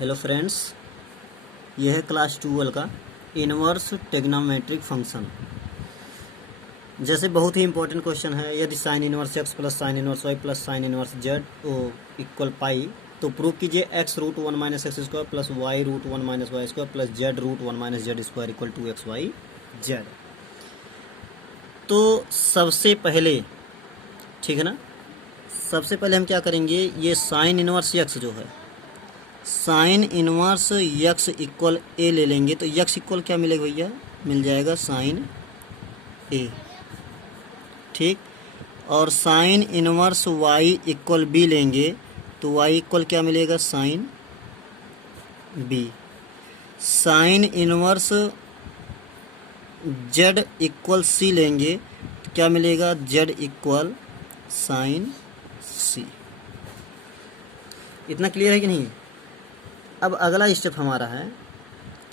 Hello friends, यह है class 12 का इनवर्स ट्रिग्नोमेट्रिक फंक्शन। जैसे बहुत ही इंपॉर्टेंट क्वेश्चन है, यदि sine inverse x plus sine inverse y plus sine inverse z equal pi, तो प्रूव कीजिए x root 1 minus x square plus y root 1 minus y square plus z root 1 minus z square equal to x y z. तो सबसे पहले, ठीक है ना, सबसे पहले हम क्या करेंगे, ये साइन इनवर्स एक्स जो है, साइन इनवर्स यक्स इक्वल ए ले लेंगे। तो यक्स इक्वल क्या मिलेगा भैया, मिल जाएगा साइन ए, ठीक। और sine inverse y equal B लेंगे तो वाई इक्वल क्या मिलेगा, sine B. Sine inverse z equal C लेंगे तो क्या मिलेगा, जेड इक्वल साइन सी। इतना क्लियर है कि नहीं। अब अगला स्टेप हमारा है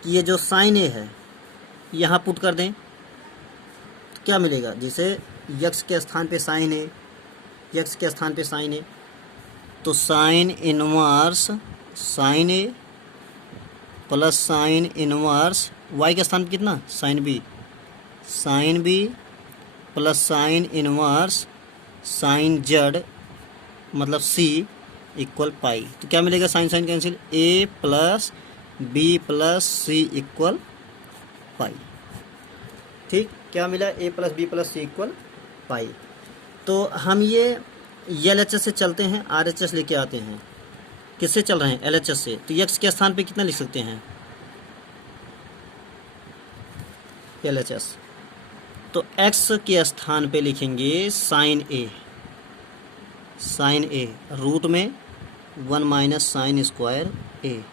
कि ये जो साइन ए है यहाँ पुट कर दें तो क्या मिलेगा, जैसे यक्स के स्थान पे साइन ए, यक्स के स्थान पे साइन ए, तो sine inverse sine A plus sine inverse y के स्थान पे कितना, sine B, sine B plus sine inverse sine z मतलब सी इक्वल पाई। तो क्या मिलेगा, sine sine cancel, A plus B plus C equal pi, ठीक। क्या मिला, A plus B plus C equal pi. तो हम ये LHS से चलते हैं, RHS लेके आते हैं। किससे चल रहे हैं, LHS से। तो एक्स के स्थान पे कितना लिख सकते हैं, LHS। तो एक्स के स्थान पे लिखेंगे sine A, sine A root में 1 minus sine square A,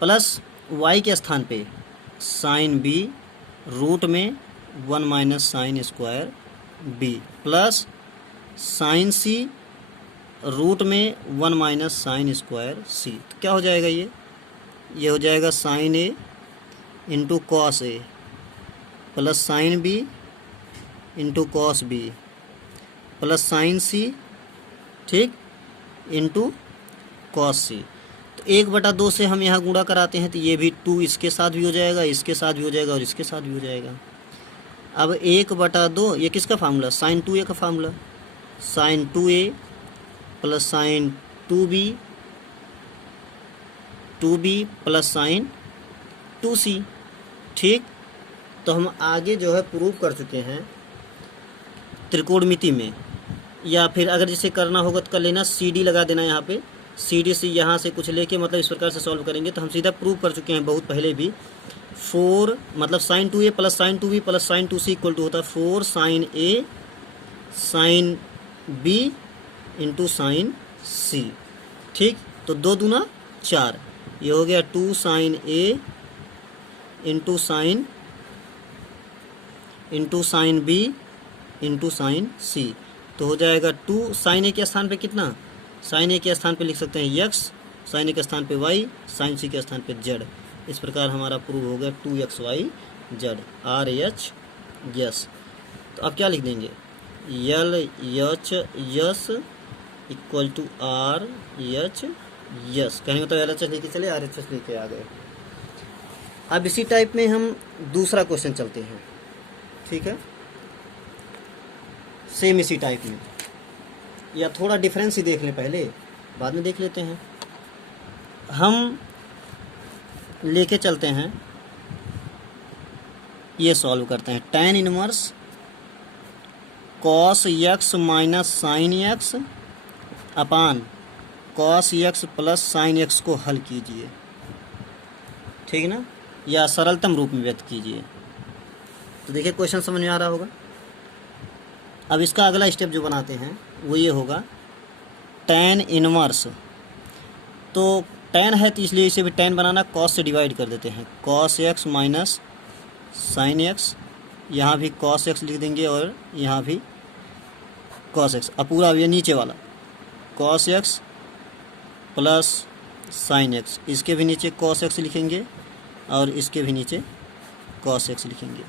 plus y के स्थान पे साइन बी रूट में 1 minus sine square B, plus sine C root में 1 माइनस साइन स्क्वायर सी। तो क्या हो जाएगा, ये हो जाएगा sine A into cos A plus sine B into cos B plus sine C, ठीक, इंटू कॉस सी। तो 1/2 से हम यहाँ गुणा कराते हैं तो ये भी 2 इसके साथ भी हो जाएगा, इसके साथ भी हो जाएगा और इसके साथ भी हो जाएगा। अब 1/2 ये किसका फार्मूला, साइन 2a का formula, sine 2a plus sine 2b plus sine 2c, ठीक। तो हम आगे जो है प्रूव कर चुके हैं त्रिकोणमिति में, या फिर अगर जिसे करना होगा तो कर लेना, CD लगा देना यहाँ पे, CD से यहाँ से कुछ लेके मतलब इस प्रकार से सॉल्व करेंगे तो हम सीधा प्रूव कर चुके हैं बहुत पहले भी। 4 मतलब sine 2a plus sine 2b plus sine 2c equal to होता है 4 sine a sine b into sine c, ठीक। तो 2 दूना 4, ये हो गया 2 sine a into sine b into sine c। तो हो जाएगा 2 साइन ए के स्थान पे कितना, साइन ए के स्थान पे लिख सकते हैं यक्स, साइन ए के स्थान पे वाई, साइन सी के स्थान पे जेड। इस प्रकार हमारा प्रूव हो गया 2xy जेड RHS। तो अब क्या लिख देंगे, LHS इक्वल टू RHS, कहने का तो LHS लेके चले, RHS लेके आ गए। अब इसी टाइप में हम दूसरा क्वेश्चन चलते हैं, ठीक है, सेम इसी टाइप में, या थोड़ा डिफरेंस ही देख लें पहले, बाद में देख लेते हैं। हम लेके चलते हैं, ये सॉल्व करते हैं, tan inverse cos x minus sine x upon cos x plus sine x को हल कीजिए, ठीक ना, या सरलतम रूप में व्यक्त कीजिए। तो देखिए क्वेश्चन समझ में आ रहा होगा। अब इसका अगला स्टेप जो बनाते हैं वो ये होगा, tan इनवर्स, तो tan है तो इसलिए इसे भी tan बनाना, cos से डिवाइड कर देते हैं, cos x minus sine x, यहाँ भी cos x लिख देंगे और यहाँ भी cos x, अब पूरा ये नीचे वाला cos x plus sine x, इसके भी नीचे cos x लिखेंगे और इसके भी नीचे cos x लिखेंगे।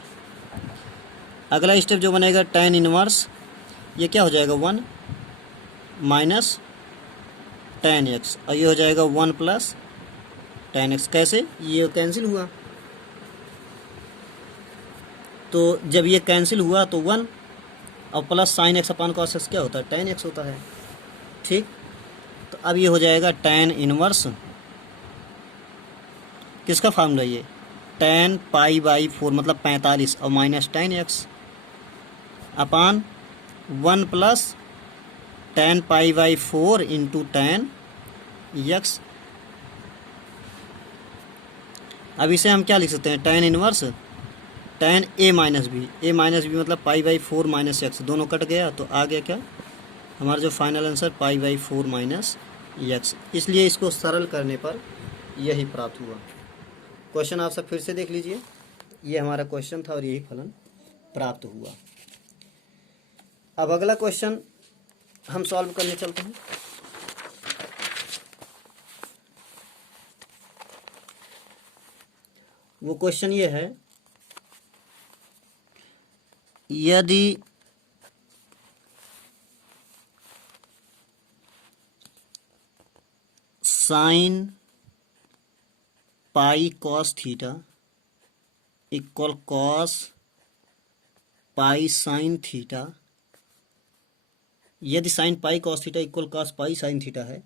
अगला स्टेप जो बनेगा tan इनवर्स, ये क्या हो जाएगा 1 माइनस tan x, और ये हो जाएगा 1 प्लस tan x। कैसे? ये कैंसिल हुआ, तो जब ये कैंसिल हुआ तो 1 और प्लस साइन एक्स अपान कॉस एक्स क्या होता है? tan x होता है। ठीक, तो अब ये हो जाएगा tan इनवर्स किसका फार्मूला? ये tan π/4 मतलब 45 और minus tan x upon 1 plus tan π/4 into tan x। अब इसे हम क्या लिख सकते हैं? tan inverse tan a minus B, मतलब π/4 माइनस एक्स, दोनों कट गया तो आ गया क्या हमारा जो फाइनल आंसर π/4 माइनस एक्स। इसलिए इसको सरल करने पर यही प्राप्त हुआ। क्वेश्चन आप सब फिर से देख लीजिए, ये हमारा क्वेश्चन था और यही फलन प्राप्त हुआ। अब अगला क्वेश्चन हम सॉल्व करने चलते हैं। वो क्वेश्चन ये है, यदि sine pi cos theta equal cos pi sine theta, यदि sine pi cos theta equal cos pi sine theta है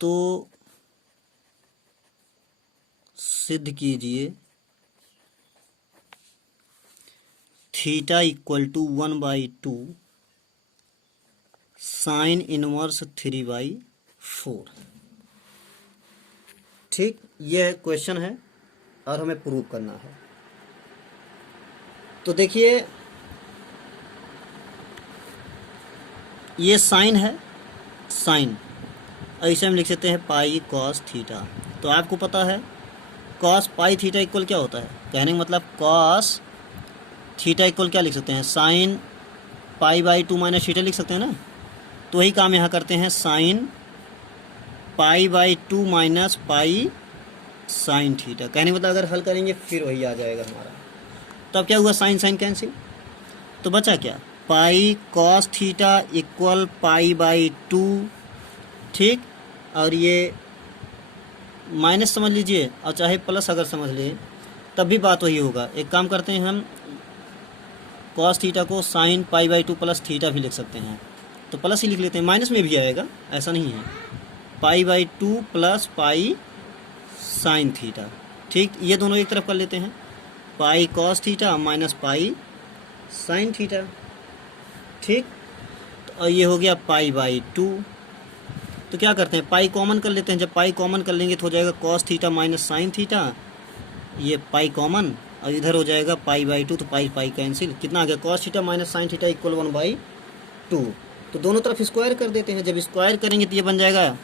तो सिद्ध कीजिए theta equal to 1/2 sine inverse 3/4। ठीक, यह क्वेश्चन है और हमें प्रूव करना है। तो देखिए, ये साइन है, साइन ऐसे हम लिख सकते हैं पाई कॉस थीटा। तो आपको पता है कॉस पाई थीटा इक्वल क्या होता है? कहने का मतलब कॉस थीटा इक्वल क्या लिख सकते हैं? साइन π/2 माइनस थीटा लिख सकते हैं ना। तो वही काम यहाँ करते हैं, sine π/2 minus pi sine theta. कहने का मतलब अगर हल करेंगे फिर वही आ जाएगा हमारा। तो अब क्या हुआ? साइन साइन कैंसिल, तो बचा क्या? Pi cos theta equal π/2। ठीक, और ये माइनस समझ लीजिए और चाहे प्लस अगर समझ लें तब भी बात वही होगा। एक काम करते हैं, हम कॉस थीटा को साइन π/2 प्लस थीटा भी लिख सकते हैं, तो प्लस ही लिख लेते हैं, माइनस में भी आएगा, ऐसा नहीं है। π/2 प्लस पाई साइन थीटा। ठीक, ये दोनों एक तरफ कर लेते हैं, पाई cos theta minus pi sine theta. ठीक, तो ये हो गया π/2। तो क्या करते हैं, पाई कॉमन कर लेते हैं। जब पाई कॉमन कर लेंगे तो हो जाएगा cos theta minus sine theta, ये पाई कॉमन और इधर हो जाएगा π/2, तो पाई पाई कैंसिल। कितना आ गया? Cos theta minus sine theta equal 1/2। तो दोनों तरफ स्क्वायर कर देते हैं। जब स्क्वायर करेंगे तो ये बन जाएगा,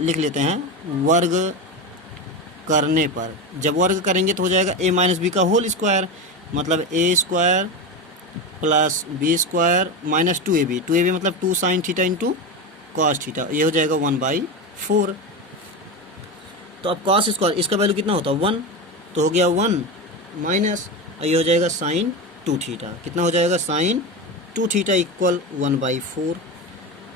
लिख लेते हैं, वर्ग करने पर। जब वर्ग करेंगे तो हो जाएगा a माइनस बी का होल स्क्वायर, मतलब a square plus B square minus 2ab। 2ab मतलब 2 sine theta into cos theta, ये हो जाएगा 1/4। तो अब कॉस स्क्वायर इसका वैल्यू कितना होता है? 1, तो हो गया 1 माइनस, और ये हो जाएगा साइन 2 थीटा। कितना हो जाएगा? Sine 2 theta equal 1/4।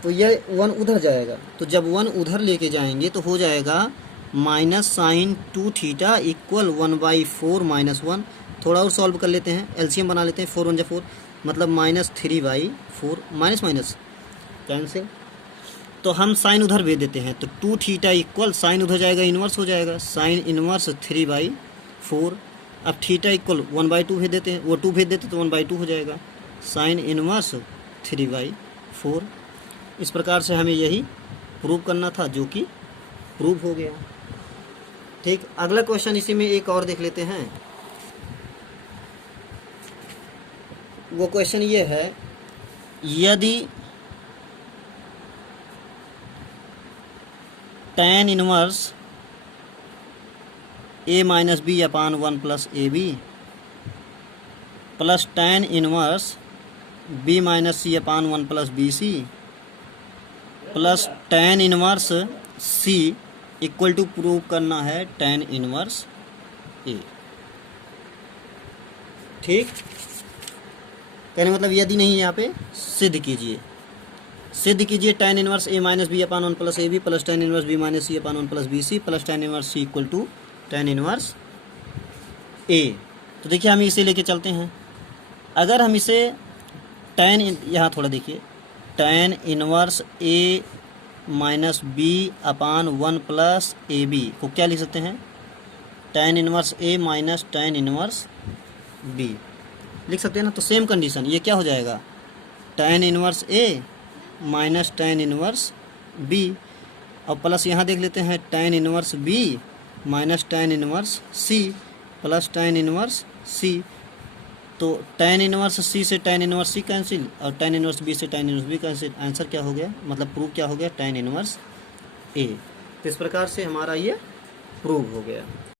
तो यह 1 उधर जाएगा, तो जब 1 उधर लेके जाएंगे तो हो जाएगा minus sine 2 theta equal 1/4 minus 1। थोड़ा और सॉल्व कर लेते हैं, एलसीएम बना लेते हैं, 4 1 4 मतलब माइनस 3/4, माइनस माइनस कैंसिल। तो हम साइन उधर भेज देते हैं, तो 2 थीटा इक्वल साइन उधर जाएगा, इन्वर्स हो जाएगा, साइन इन्वर्स 3/4। अब थीटा इक्वल 1/2 भेज देते हैं, वो 2 भेज देते तो 1/2 हो जाएगा, साइन इन्वर्स 3/4। इस प्रकार से हमें यही प्रूव करना था, जो कि प्रूव हो गया। ठीक, अगला क्वेश्चन इसी में एक और देख लेते हैं। वो क्वेश्चन ये है, यदि tan inverse a minus B upon 1 plus ab plus tan inverse b minus C upon 1 plus B C plus tan inverse c equal to prove करना है tan इनवर्स a। ठीक, कहने मतलब यदि नहीं, यहाँ पे सिद्ध कीजिए। सिद्ध कीजिए tan inverse a minus B upon 1 plus A B plus tan inverse b minus C upon 1 plus B C plus tan inverse C equal to tan inverse a। तो देखिए हम इसे लेके चलते हैं। अगर हम इसे tan यहाँ थोड़ा देखिए, tan inverse a minus B upon 1 plus A B को क्या लिख सकते हैं, tan inverse a minus tan inverse b लिख सकते हैं ना। तो सेम कंडीशन ये क्या हो जाएगा, tan inverse a minus tan inverse b, और प्लस यहाँ देख लेते हैं tan inverse b minus tan inverse c plus tan inverse c। तो tan इनवर्स c से tan इनवर्स c कैंसिल और tan इनवर्स b से tan inverse b cancel. Answer क्या हो गया, मतलब प्रूव क्या हो गया, tan इनवर्स a। तो इस प्रकार से हमारा ये प्रूव हो गया।